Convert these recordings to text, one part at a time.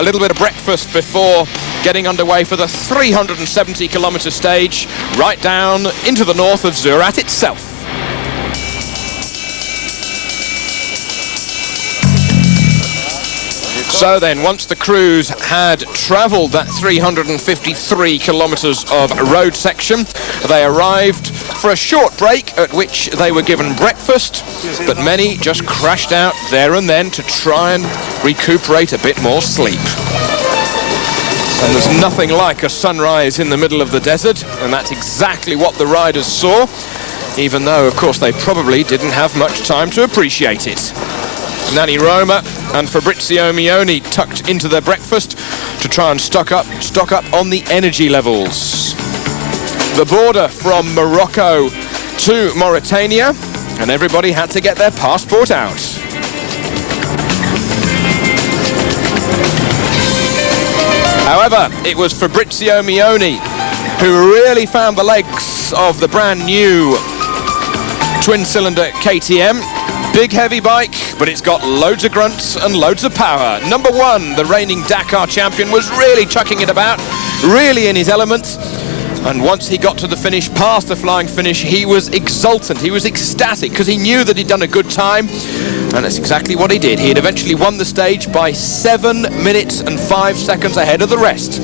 A little bit of breakfast before getting underway for the 370-kilometre stage right down into the north of Surat itself. So then, once the crews had travelled that 353 kilometres of road section, they arrived for a short break at which they were given breakfast, but many just crashed out there and then to try and recuperate a bit more sleep. And there's nothing like a sunrise in the middle of the desert, and that's exactly what the riders saw, even though, of course, they probably didn't have much time to appreciate it. Nani Roma and Fabrizio Mioni tucked into their breakfast to try and stock up on the energy levels. The border from Morocco to Mauritania, and everybody had to get their passport out. However, it was Fabrizio Mioni who really found the legs of the brand new twin-cylinder KTM. Big heavy bike, but it's got loads of grunts and loads of power. Number one, the reigning Dakar champion, was really chucking it about, really in his element. And once he got to the finish, past the flying finish, he was exultant, he was ecstatic, because he knew that he'd done a good time. And that's exactly what he did. He had eventually won the stage by 7 minutes and 5 seconds ahead of the rest.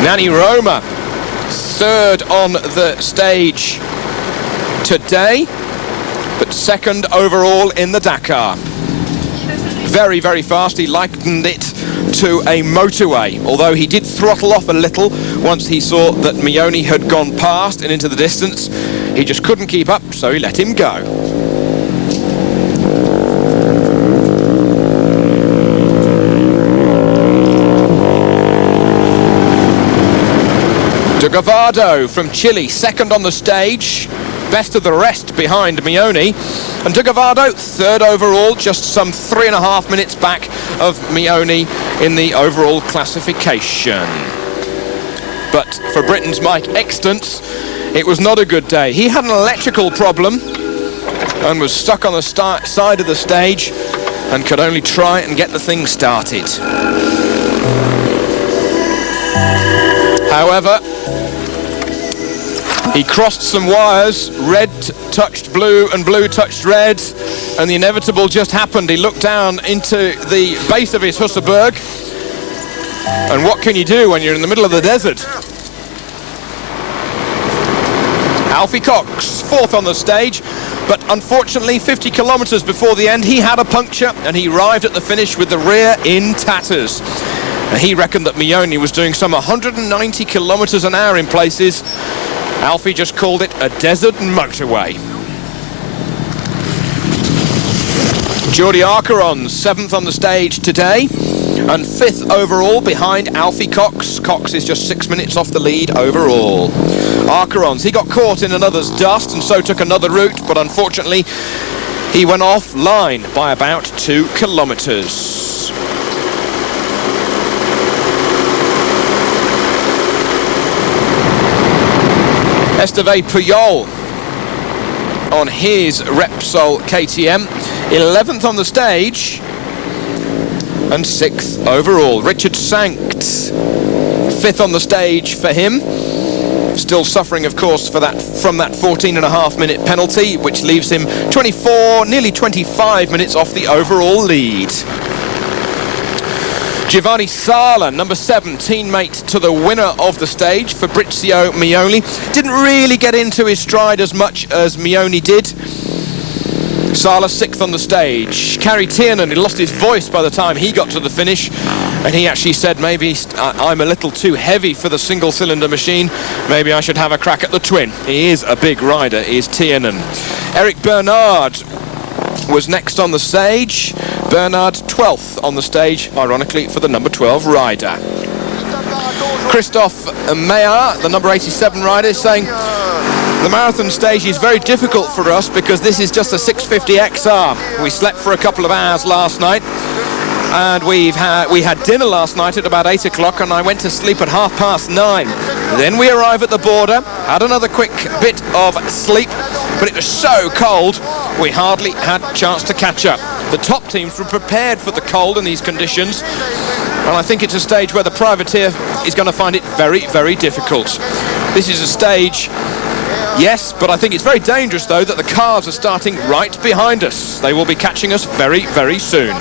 Nani Roma, third on the stage today, but second overall in the Dakar. Very, very fast. He likened it to a motorway, although he did throttle off a little once he saw that Mioni had gone past and into the distance. He just couldn't keep up, so he let him go. Gavado from Chile, second on the stage, best of the rest behind Mioni, and Gavado third overall, just some 3.5 minutes back of Mioni in the overall classification. But for Britain's Mike Extant, it was not a good day. He had an electrical problem and was stuck on the side of the stage and could only try and get the thing started. However, he crossed some wires, red touched blue and blue touched red, and the inevitable just happened. He looked down into the base of his Husserberg, and what can you do when you're in the middle of the desert? Alfie Cox, fourth on the stage, but unfortunately 50 kilometres before the end he had a puncture and he arrived at the finish with the rear in tatters. He reckoned that Mioni was doing some 190 kilometres an hour in places. Alfie just called it a desert motorway. Jordi Arcaron, seventh on the stage today, and fifth overall behind Alfie Cox. Cox is just 6 minutes off the lead overall. Arcaron's, he got caught in another's dust and so took another route, but unfortunately he went offline by about 2 kilometres. Esteve Puyol on his Repsol KTM, 11th on the stage and 6th overall. Richard Sankt, 5th on the stage for him, still suffering of course from that 14.5 minute penalty, which leaves him 24, nearly 25 minutes off the overall lead. Giovanni Sala, number 7, teammate to the winner of the stage, Fabrizio Mioni. Didn't really get into his stride as much as Mioni did. Sala 6th on the stage. Kari Tiernan, he lost his voice by the time he got to the finish, and he actually said, maybe I'm a little too heavy for the single-cylinder machine, maybe I should have a crack at the twin. He is a big rider, is Tiernan. Eric Bernard was next on the stage. Bernard 12th on the stage, ironically, for the number 12 rider. Christophe Meyer, the number 87 rider, is saying the marathon stage is very difficult for us because this is just a 650 XR. We slept for a couple of hours last night, and we had dinner last night at about 8 o'clock, and I went to sleep at 9:30. Then we arrive at the border, had another quick bit of sleep, but it was so cold we hardly had a chance to catch up. The top teams were prepared for the cold in these conditions, and I think it's a stage where the privateer is going to find it very, very difficult. This is a stage, yes, but I think it's very dangerous, though, that the cars are starting right behind us. They will be catching us very, very soon.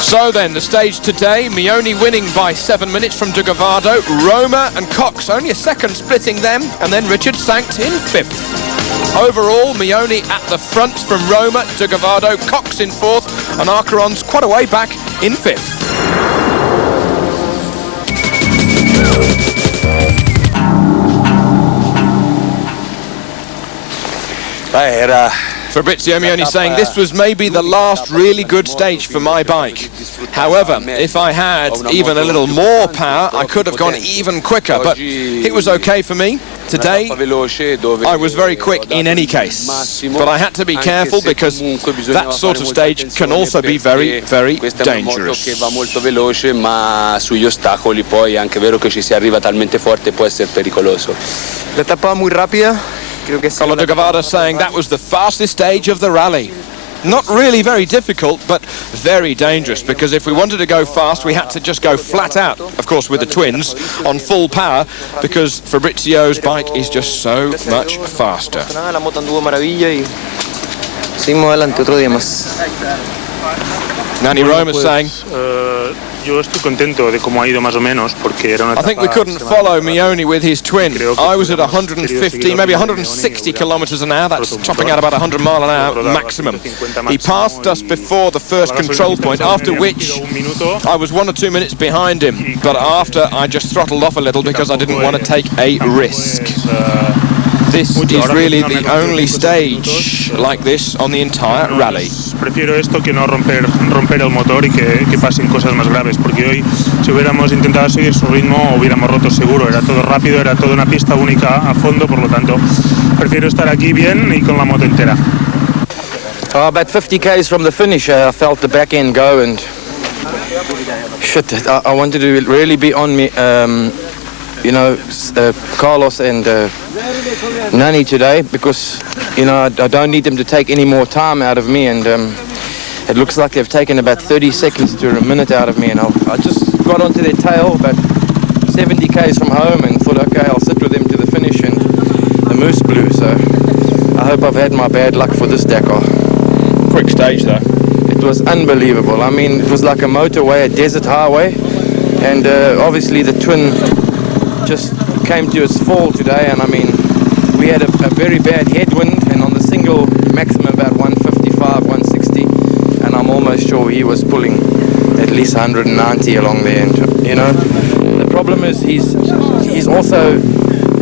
So then, the stage today, Mioni winning by 7 minutes from De Gavado, Roma and Cox only a second splitting them, and then Richard Sankt in 5th. Overall, Mioni at the front from Roma, De Gavado, Cox in 4th, and Arcaron's quite a way back in 5th. Fabrizio Mioni saying this was maybe the last really good stage for my bike. However, if I had even a little more power, I could have gone even quicker, but it was okay for me. Today, I was very quick in any case, but I had to be careful because that sort of stage can also be very, very dangerous. Va molto veloce, ma sugli ostacoli poi è anche vero che ci si arriva talmente forte può essere pericoloso. La etapa muy rápida. Carlo De Gavado saying that was the fastest stage of the rally. Not really very difficult, but very dangerous, because if we wanted to go fast, we had to just go flat out, of course, with the twins, on full power, because Fabrizio's bike is just so much faster. La moto anduvo maravilla y seguimos adelante otro día más. Nanny Roma saying, Yo estoy contento de cómo ha ido más o menos porque era una I think we couldn't follow Mioni with his twin. I was at 150, maybe 160 kilometers an hour. That's chopping out about 100 mile an hour maximum. He passed us before the first control point, after which I was 1 or 2 minutes behind him. But after, I just throttled off a little because I didn't want to take a risk. This is really the only stage like this on the entire rally. Prefiero esto que no romper el motor y que pasen cosas más graves, porque hoy si hubiéramos intentado seguir su ritmo hubiéramos roto seguro. Era todo rápido, era toda una pista única a fondo, por lo tanto prefiero estar aquí bien y con la moto entera. About 50 k's from the finish, I felt the back end go, and shit, I wanted to really be on me, Carlos and Nani today, because I don't need them to take any more time out of me, and it looks like they've taken about 30 seconds to a minute out of me, and I just got onto their tail about 70 k's from home and thought, okay, I'll sit with them to the finish, and the moose blew. So I hope I've had my bad luck for this Dakar. Quick stage though. It was unbelievable. I mean, it was like a motorway, a desert highway, and obviously the twin just came to its fall today, and I mean, we had a very bad headwind, and on the single maximum about 155, 160, and I'm almost sure he was pulling at least 190 along there. And the problem is he's also,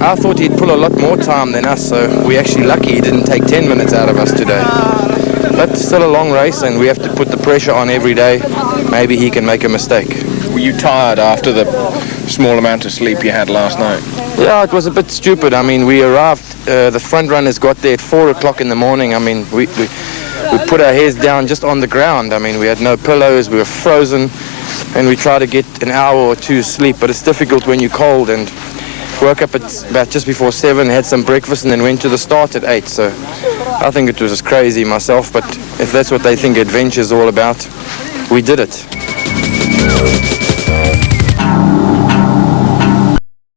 I thought he'd pull a lot more time than us, so we're actually lucky he didn't take 10 minutes out of us today. But still a long race, and we have to put the pressure on every day. Maybe he can make a mistake. Were you tired after the small amount of sleep you had last night? Yeah, it was a bit stupid. I mean, we arrived, the front runners got there at 4 o'clock in the morning. I mean, we put our heads down just on the ground. I mean, we had no pillows, we were frozen, and we tried to get an hour or two sleep, but it's difficult when you're cold, and woke up at about just before 7, had some breakfast, and then went to the start at 8. So I think it was just crazy myself, but if that's what they think adventure's all about, we did it.